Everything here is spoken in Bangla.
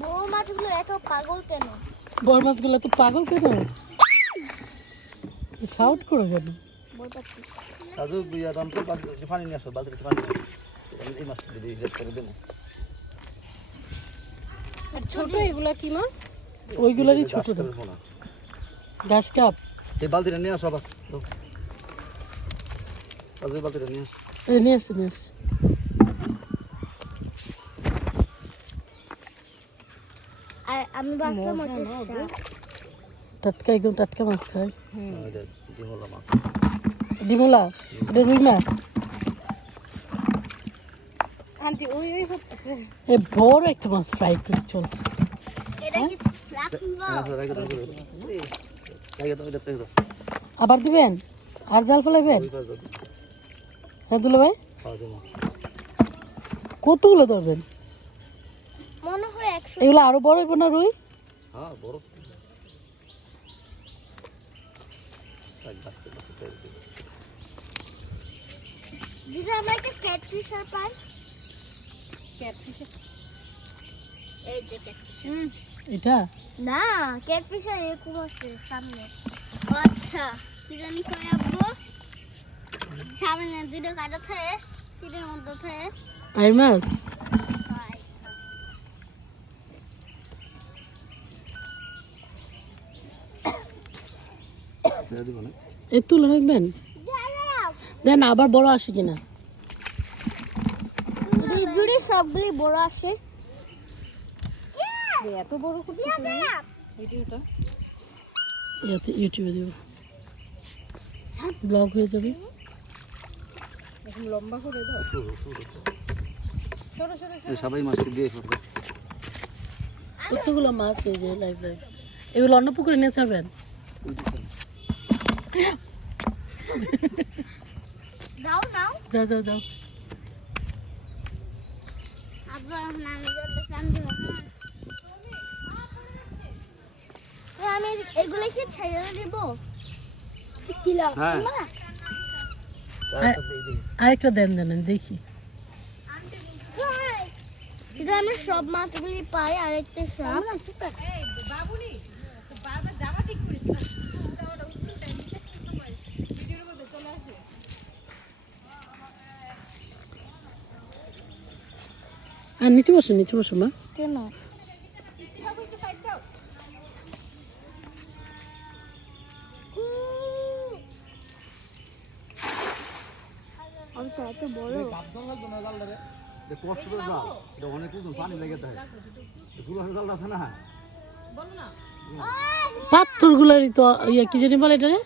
বড় মাছগুলো এত পাগল কেন? বড় মাছগুলো এত পাগল কেন? শাউট করো কেন? আজও বিয়া দাম তো পানি নিয়ে আসো, বালতিতে পানি নিয়ে আসো। এই মাছটা যদি হিসাব করে দেবো। আর ছোট এগুলা কি মাছ? ওইগুলোরই ছোট না, ঘাস কাপ। এই বালতিটা নিয়ে আসো আবার। আজও বালতিটা নিয়ে আসো। নিয়ে আসছি নিয়ে আসছি। আর আমি ভাবছিলাম ওটা টাটকা, একদম টাটকা মাছ খায়। এটা ডিমলা মাছ। ডিমলা, এটা রুই মাছ। আন্টি ওই ওই হচ্ছে এ বড় একটা মাছ ফ্রাই করে চল। এটা কি ফ্লাফি? আবার দিবেন আর জাল ফেলাইবেন? হ্যাঁ দুলা ভাই, কতগুলো ধরবেন? মনে হয় 100। এগুলো আরো বড় হইব না রুই? হ্যাঁ বড়। দিদা আমরা একটা ক্যাটফিশার পাই। ক্যাটফিশ। এই যে ক্যাটফিশ। এটা না, ক্যাটফিশার এরকম আছে সামনে। আচ্ছা, কি জানি কই আব্বু? সামনে দুটো কাটা থাকে, তিনের মধ্যে থাকে। আই মাছ। এ তুলে রাখবেন, দেন আবার বড় আসে কিনা। জুড়ি সবগুলি বড় আসে। এত বড় খুব ভিডিওটা ইয়াতে ইউটিউবে দেব, ব্লগ হয়ে যাবে। এখন লম্বা করে দাও। ছোট ছোট সবাই মাছটি দিয়ে ফেলবে। কতগুলো মাছ এই যে লাইভ লাইভ। এগুলো অন্য পুকুরে নিয়ে যাবেন? দাও নাও যাও যাও যাও। আব্বু, এখন আমি জলদি কান্দবো। আমি এগুলো কি ছেড়ে দিব? কিলা হ্যাঁ। আরেকটা দেন দেন দেখি। এটা আমি সব মাছগুলি পাই। আরেকটা সব আর নিচে বসো মা। কেন? এত বড় পাথর গুলারই তো ইয়া কি জানি বলে এটা রে,